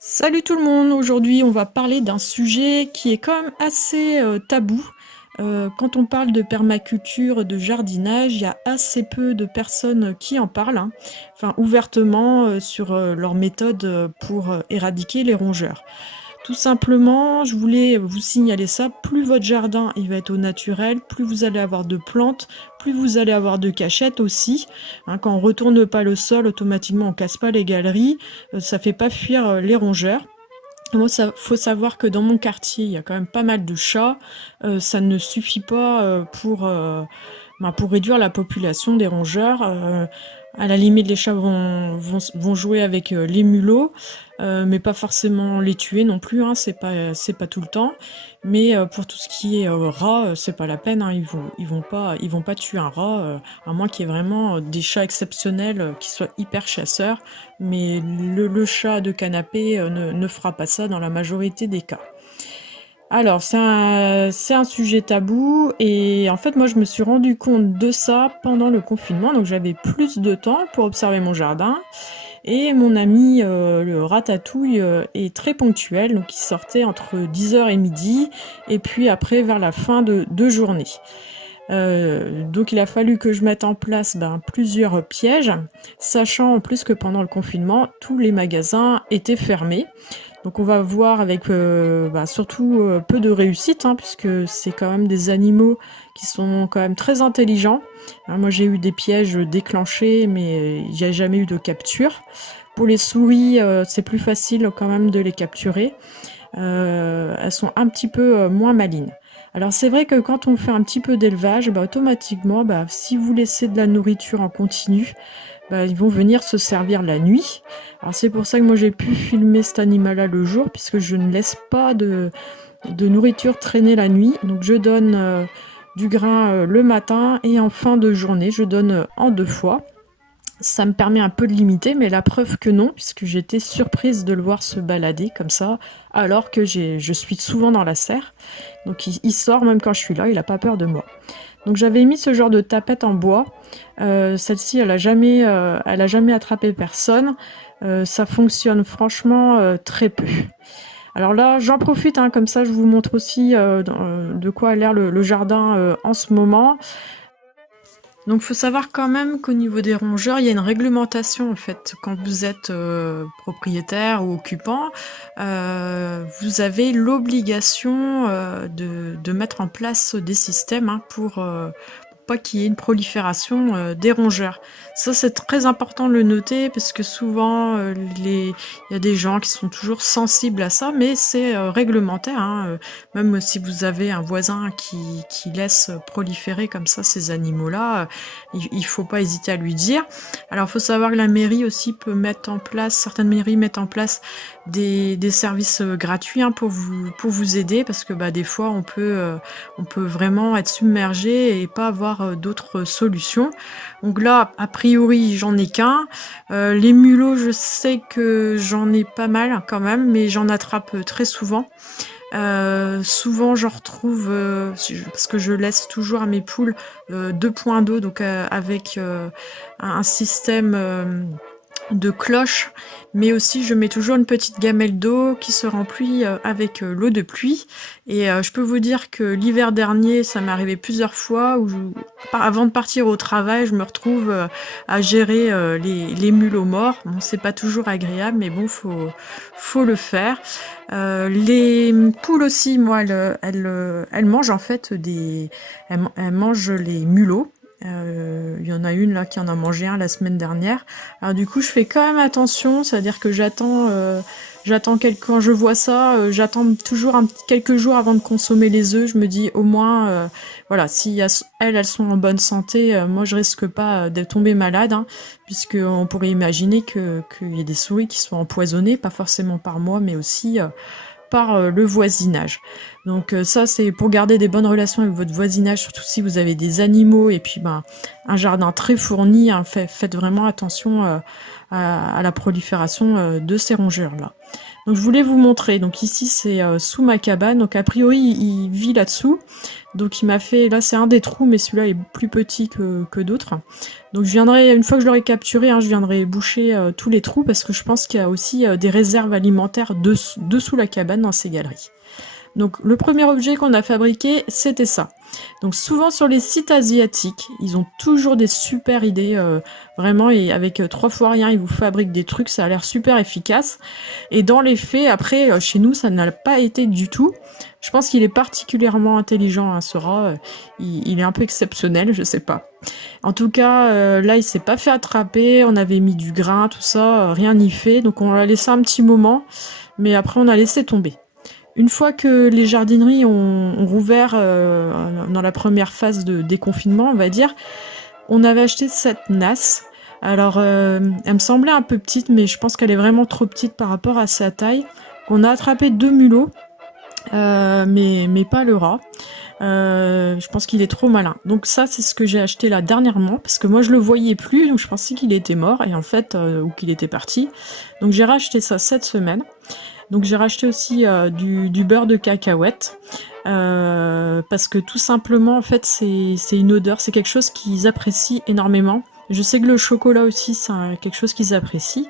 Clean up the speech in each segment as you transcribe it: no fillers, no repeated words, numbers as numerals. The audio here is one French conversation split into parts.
Salut tout le monde, aujourd'hui on va parler d'un sujet qui est quand même assez tabou. Quand on parle de permaculture, de jardinage, il y a assez peu de personnes qui en parlent, hein. Enfin ouvertement sur leur méthode pour éradiquer les rongeurs. Tout simplement, je voulais vous signaler ça, plus votre jardin il va être au naturel, plus vous allez avoir de plantes, plus vous allez avoir de cachettes aussi. Hein, quand on retourne pas le sol, automatiquement on casse pas les galeries, ça fait pas fuir les rongeurs. Moi, faut savoir que dans mon quartier, il y a quand même pas mal de chats. Ça ne suffit pas pour réduire la population des rongeurs. À la limite, les chats vont jouer avec les mulots, mais pas forcément les tuer non plus, hein, c'est pas tout le temps. Mais pour tout ce qui est rats, c'est pas la peine, hein, ils vont pas tuer un rat, à moins qu'il y ait vraiment des chats exceptionnels qui soient hyper chasseurs. Mais le chat de canapé ne fera pas ça dans la majorité des cas. Alors, c'est un sujet tabou et en fait, moi, je me suis rendu compte de ça pendant le confinement, donc j'avais plus de temps pour observer mon jardin et mon ami, le ratatouille, est très ponctuel, donc il sortait entre 10h et midi et puis après vers la fin de journée. Donc il a fallu que je mette en place plusieurs pièges, sachant en plus que pendant le confinement, tous les magasins étaient fermés. Donc on va voir avec surtout peu de réussite, hein, puisque c'est quand même des animaux qui sont quand même très intelligents. Hein, moi j'ai eu des pièges déclenchés, mais il n'y a jamais eu de capture. Pour les souris, c'est plus facile quand même de les capturer. Elles sont un petit peu moins malines. Alors c'est vrai que quand on fait un petit peu d'élevage, automatiquement, si vous laissez de la nourriture en continu, ils vont venir se servir la nuit. Alors c'est pour ça que moi j'ai pu filmer cet animal-là le jour, puisque je ne laisse pas de nourriture traîner la nuit. Donc je donne du grain le matin et en fin de journée, je donne en 2 fois. Ça me permet un peu de limiter, mais la preuve que non, puisque j'étais surprise de le voir se balader comme ça, alors que je suis souvent dans la serre. Donc il sort même quand je suis là, il n'a pas peur de moi. Donc j'avais mis ce genre de tapette en bois. Celle-ci, elle a jamais attrapé personne. Ça fonctionne franchement très peu. Alors là, j'en profite, hein, comme ça je vous montre aussi de quoi a l'air le jardin en ce moment. Donc, il faut savoir quand même qu'au niveau des rongeurs, il y a une réglementation en fait. Quand vous êtes propriétaire ou occupant, vous avez l'obligation de mettre en place des systèmes, hein, pour pas qu'il y ait une prolifération des rongeurs. Ça, c'est très important de le noter parce que souvent, il y a des gens qui sont toujours sensibles à ça, mais c'est réglementaire, hein. Même si vous avez un voisin qui laisse proliférer comme ça ces animaux-là, il faut pas hésiter à lui dire. Alors, il faut savoir que la mairie aussi peut mettre en place, certaines mairies mettent en place des services gratuits, hein, pour vous aider, parce que des fois on peut vraiment être submergé et pas avoir d'autres solutions. Donc là, a priori, j'en ai qu'un. Les mulots, je sais que j'en ai pas mal quand même, mais j'en attrape très souvent. Souvent, j'en retrouve, parce que je laisse toujours à mes poules 2 points d'eau, donc avec un système de cloche, mais aussi je mets toujours une petite gamelle d'eau qui se remplit avec l'eau de pluie. Et je peux vous dire que l'hiver dernier, ça m'est arrivé plusieurs fois où avant de partir au travail, je me retrouve à gérer les mulots morts. Bon, c'est pas toujours agréable, mais bon, faut le faire. Les poules aussi, moi, elles mangent en fait elles mangent les mulots. Il y en a une là qui en a mangé un la semaine dernière. Alors du coup, je fais quand même attention, c'est-à-dire que quand je vois ça, j'attends toujours quelques jours avant de consommer les œufs. Je me dis au moins, voilà, si elles sont en bonne santé, moi je risque pas de tomber malade, hein, puisque on pourrait imaginer qu'il y ait des souris qui sont empoisonnées, pas forcément par moi, mais aussi par le voisinage. Donc ça, c'est pour garder des bonnes relations avec votre voisinage, surtout si vous avez des animaux et puis un jardin très fourni, hein, faites vraiment attention à la prolifération de ces rongeurs-là. Donc je voulais vous montrer, donc ici c'est sous ma cabane, donc a priori il vit là-dessous, donc il m'a fait, là c'est un des trous, mais celui-là est plus petit que d'autres. Donc je viendrai, une fois que je l'aurai capturé, hein, je viendrai boucher tous les trous, parce que je pense qu'il y a aussi des réserves alimentaires dessous la cabane dans ces galeries. Donc le premier objet qu'on a fabriqué, c'était ça. Donc souvent sur les sites asiatiques, ils ont toujours des super idées, vraiment, et avec 3 fois rien, ils vous fabriquent des trucs, ça a l'air super efficace. Et dans les faits, après, chez nous, ça n'a pas été du tout. Je pense qu'il est particulièrement intelligent, hein, ce rat, il est un peu exceptionnel, je sais pas. En tout cas, là, il s'est pas fait attraper, on avait mis du grain, tout ça, rien n'y fait, donc on l'a laissé un petit moment, mais après on a laissé tomber. Une fois que les jardineries ont rouvert dans la première phase de déconfinement, on va dire, on avait acheté cette nasse. Alors, elle me semblait un peu petite, mais je pense qu'elle est vraiment trop petite par rapport à sa taille. On a attrapé 2 mulots, mais pas le rat. Je pense qu'il est trop malin. Donc ça, c'est ce que j'ai acheté là dernièrement, parce que moi je le voyais plus, donc je pensais qu'il était mort, et en fait, ou qu'il était parti. Donc j'ai racheté ça cette semaine. Donc j'ai racheté aussi du beurre de cacahuète, parce que tout simplement, en fait, c'est une odeur, c'est quelque chose qu'ils apprécient énormément. Je sais que le chocolat aussi, c'est quelque chose qu'ils apprécient.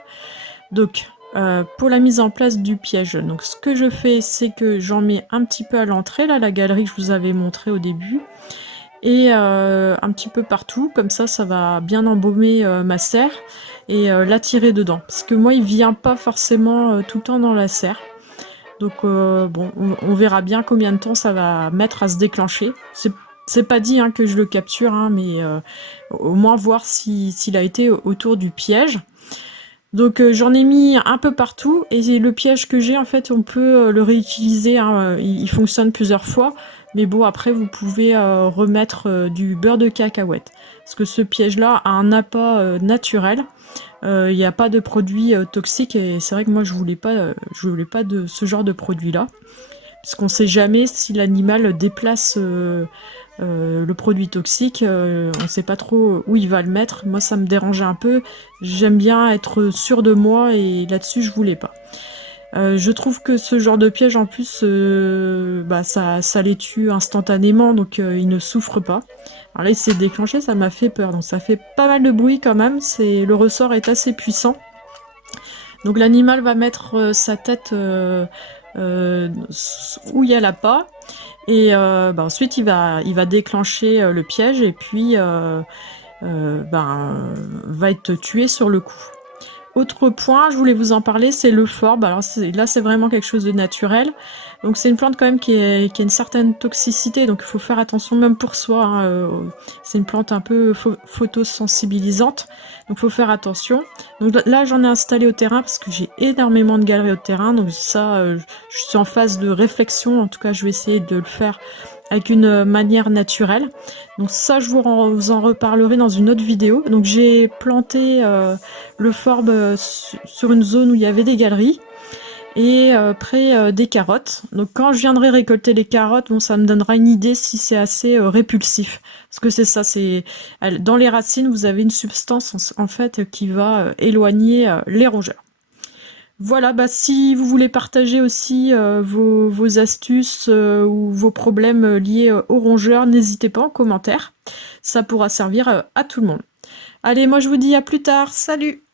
Donc, pour la mise en place du piège, donc ce que je fais, c'est que j'en mets un petit peu à l'entrée, là, la galerie que je vous avais montré au début, et un petit peu partout, comme ça va bien embaumer ma serre et l'attirer dedans. Parce que moi, il vient pas forcément tout le temps dans la serre. Donc bon, on verra bien combien de temps ça va mettre à se déclencher. C'est pas dit, hein, que je le capture, hein, mais au moins voir s'il a été autour du piège. Donc j'en ai mis un peu partout, et le piège que j'ai, en fait, on peut le réutiliser, hein, il fonctionne plusieurs fois, mais bon, après vous pouvez remettre du beurre de cacahuète, parce que ce piège-là a un appât naturel, il n'y a pas de produits toxiques, et c'est vrai que moi je voulais pas de ce genre de produit-là, parce qu'on sait jamais si l'animal déplace le produit toxique, on sait pas trop où il va le mettre. Moi ça me dérangeait un peu, j'aime bien être sûre de moi, et là-dessus je voulais pas. Je trouve que ce genre de piège, en plus, ça les tue instantanément, donc ils ne souffrent pas. Alors là il s'est déclenché, ça m'a fait peur, donc ça fait pas mal de bruit quand même, le ressort est assez puissant. Donc l'animal va mettre sa tête où il y a l'appât, et ensuite il va déclencher le piège, et puis va être tué sur le coup. Autre point, je voulais vous en parler, c'est l'euphorbe. Alors là, c'est vraiment quelque chose de naturel. Donc c'est une plante quand même qui a une certaine toxicité, donc il faut faire attention même pour soi, hein. C'est une plante un peu photosensibilisante, donc il faut faire attention. Donc là, j'en ai installé au terrain parce que j'ai énormément de galeries au terrain, donc ça, je suis en phase de réflexion. En tout cas, je vais essayer de le faire avec une manière naturelle. Donc ça, je vous en reparlerai dans une autre vidéo. Donc j'ai planté l'euphorbe sur une zone où il y avait des galeries, et près des carottes. Donc quand je viendrai récolter les carottes, bon, ça me donnera une idée si c'est assez répulsif. Parce que c'est ça, dans les racines, vous avez une substance en fait qui va éloigner les rongeurs. Voilà, si vous voulez partager aussi vos astuces ou vos problèmes liés aux rongeurs, n'hésitez pas en commentaire. Ça pourra servir à tout le monde. Allez, moi je vous dis à plus tard, salut!